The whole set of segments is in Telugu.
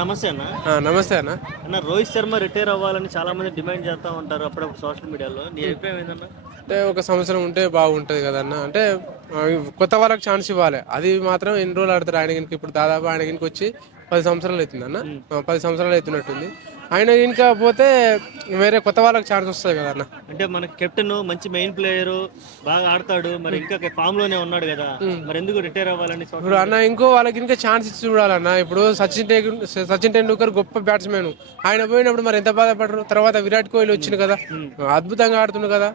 నమస్తే అన్న. నమస్తే అన్న. అన్న రోహిత్ శర్మ రిటైర్ అవ్వాలని చాలా మంది డిమాండ్ చేస్తా ఉంటారు అప్పుడప్పుడు సోషల్ మీడియాలో. నీ అభిప్రాయం ఏందన్న? అంటే ఒక సంవత్సరం ఉంటే బాగుంటుంది కదన్న. అంటే కొత్త వాళ్ళకి ఛాన్స్ ఇవ్వాలి. అది మాత్రం ఎన్ని రోజులు ఆడతారు ఆయన గినక. ఇప్పుడు దాదాపు ఆయన గినక వచ్చి 10 సంవత్సరాలు అవుతుంది అన్న. 10 సంవత్సరాలు అవుతున్నట్టుంది. ఆయన గినక పోతే వేరే కొత్త వాళ్ళకి ఛాన్స్ వస్తుంది కదన్న. అంటే మనకి కెప్టెన్ మంచి మెయిన్ ప్లేయర్, బాగా ఆడతాడు, మరి ఇంకా ఫామ్ లోనే ఉన్నాడు కదా, మరి ఎందుకు రిటైర్ అవ్వాలని? ఇప్పుడు అన్న ఇంకో వాళ్ళకి ఇంకా ఛాన్స్ ఇచ్చి చూడాలన్న. ఇప్పుడు సచిన్ టెండూల్కర్ గొప్ప బ్యాట్స్మెన్. ఆయన పోయినప్పుడు మరి ఎంత బాధపడరు. తర్వాత విరాట్ కోహ్లీ వచ్చింది కదా, అద్భుతంగా ఆడుతుంది కదా.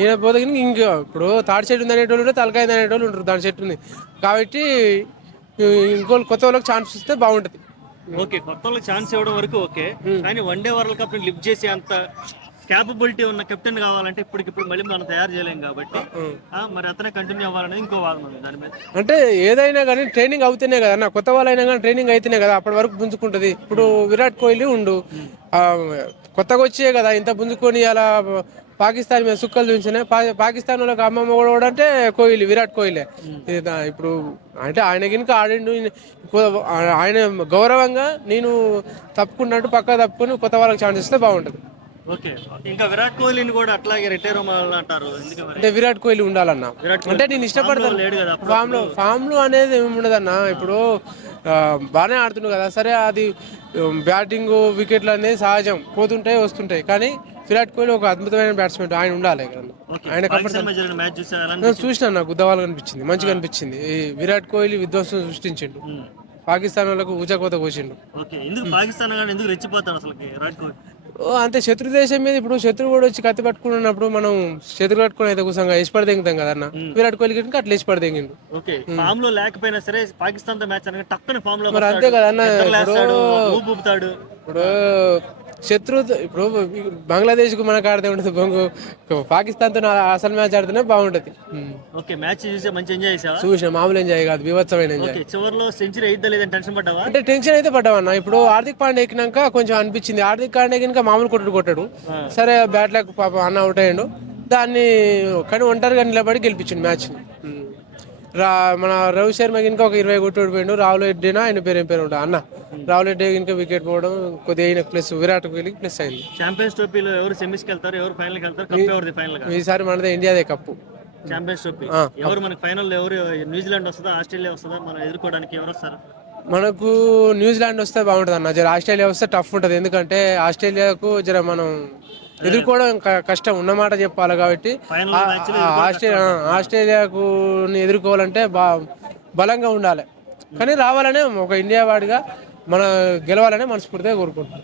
ఈయన పోతే ఇంకా ఇప్పుడు తాడి చెట్టు ఉంది అనేటోళ్ళు, తలకాయ అనేటోళ్ళు ఉంటారు. దాని చెట్టు ఉంది కాబట్టి ఇంకో కొత్త వాళ్ళకి ఛాన్స్ ఇస్తే బాగుంటది. ఓకే, కొత్త వాళ్ళకి ఛాన్స్ ఇవ్వడం వరకు ఓకే, కానీ వన్డే వరల్డ్ కప్ ని లిఫ్ట్ చేసి అంత క్యాపబిలిటీ ఉన్న కెప్టెన్ కావాలంటే ఇప్పటికిప్పుడు మళ్ళీ మనం తయారు చేయలేం కాబట్టి మరి అతనే కంటిన్యూ అవ్వాలనేది ఇంకో వాదన ఉంది దాని మీద. అంటే ఏదైనా కానీ ట్రైనింగ్ అవుతేనే కదా అన్న. కొత్త వాళ్ళైనా కానీ ట్రైనింగ్ అయితేనే కదా అప్పటి వరకు పుంజుకుంటుంది. ఇప్పుడు విరాట్ కోహ్లీ ఉండు, కొత్తగా వచ్చే కదా ఇంత పుంజుకొని అలా పాకిస్తాన్ మీద సుక్కలు చూసిన. పాకిస్తాన్ వాళ్ళకి అమ్మమ్మ కూడా అంటే కోహ్లీ, విరాట్ కోహ్లీ. ఇప్పుడు అంటే ఆయన గినక ఆడిండు. ఆయన గౌరవంగా నేను తప్పుకున్నట్టు పక్కా తప్పుకొని కొత్త వాళ్ళకి ఛాన్స్ ఇస్తే బాగుంటుంది. ఓకే, ఇంకా విరాట్ కోహ్లీని కూడా అట్లాగే రిటైర్ అవ్వాలంటారు. అంటే విరాట్ కోహ్లీ ఉండాలన్న. అంటే నేను ఇష్టపడతాను. ఫామ్ లో అనేది ఏమి ఉండదన్న. ఇప్పుడు బాగానే ఆడుతుండు కదా, సరే అది బ్యాటింగ్ వికెట్లు అనేది సహజం, పోతుంటాయి వస్తుంటాయి. కానీ విరాట్ కోహ్లీ ఒక అద్భుతమైన బ్యాట్స్మెన్, ఆయన ఉండాలి కదా. ఆయన చూసిన నాకు గుద్దవాళ్ళు కనిపించింది, మంచిగా అనిపించింది. ఈ విరాట్ కోహ్లీ విధ్వంసం సృష్టించిండు, పాకిస్తాన్ వాళ్ళకు ఊచకోత కోసిండు. అంతే శత్రు దేశం మీద. ఇప్పుడు శత్రువు కూడా వచ్చి కత్తి పట్టుకున్నప్పుడు మనం చేతులు పట్టుకుని అయితే కూసంగా వేసిపడి దింగుతాం కదన్న. విరాట్ కోహ్లీ గిట్ల అట్లా వేసిపడి దింగిండు. ఫామ్ లో లేకపోయినా సరే పాకిస్తాన్ తో మ్యాచ్ అనగా టక్కన ఫామ్ లో మరి అంతే కదన్న. ఇప్పుడు శత్రు ఇప్పుడు బంగ్లాదేశ్ కు మనకు ఆడితే ఉండదు, పాకిస్తాన్ తో అసలు మ్యాచ్ ఆడితేనే బాగుంటది. చూసిన మామూలు ఎంజాయ్ కాదు, బీభత్సమైన ఎంజాయ్. చివరిలో సెంచరీ అయితే లేదని టెన్షన్ పడ్డావా? అంటే టెన్షన్ అయితే పడ్డావన్న. ఇప్పుడు హార్దిక్ పాండే ఎక్కినాక కొంచెం అనిపించింది. హార్దిక్ పాండే కనుక మామూలు కొట్టాడు, సరే బ్యాట్ లేక పాప అన్న అవుట్ అయ్యాడు. దాన్ని కానీ ఒంటరిగా నిలబడి గెలిపించిండు మ్యాచ్. మన రోహిత్ శర్మ కనుక ఒక 20 కొట్టి ఓడిపోయాడు. రాహుల్ రెడ్డినా ఆయన పేరు ఏం పేరు ఉంటా అన్న. రాహుల్ రెడ్డి కనుక వికెట్ పోవడం కొద్దిగా ప్లస్ విరాట్ కోహ్లీ ప్లస్ అయింది. ఛాంపియన్స్ ట్రోఫీలో ఎవరు సెమీస్కి వెళ్తారు, ఎవరు ఫైనల్కి వెళ్తారు? ఈసారి మనదే ఇండియాదే కప్పు. ఛాంపియన్స్ ట్రోఫీ ఎవరు మనకి ఫైనల్? ఎవరు? న్యూజిలాండ్ వస్తుందా, ఆస్ట్రేలియా వస్తుందా? మనం ఎదుర్కోవడానికి ఎవరు వస్తారు? మనకు న్యూజిలాండ్ వస్తే బాగుంటుంది అన్న. జర ఆస్ట్రేలియా వస్తే టఫ్ ఉంటుంది. ఎందుకంటే ఆస్ట్రేలియాకు జర మనం ఎదుర్కోవడం కష్టం ఉన్నమాట చెప్పాలి. కాబట్టి ఆస్ట్రేలియాకు ఎదుర్కోవాలంటే బలంగా ఉండాలి. కానీ రావాలనే ఒక ఇండియా వాడిగా మన గెలవాలనే మనస్ఫూర్తిగా కోరుకుంటున్నాం.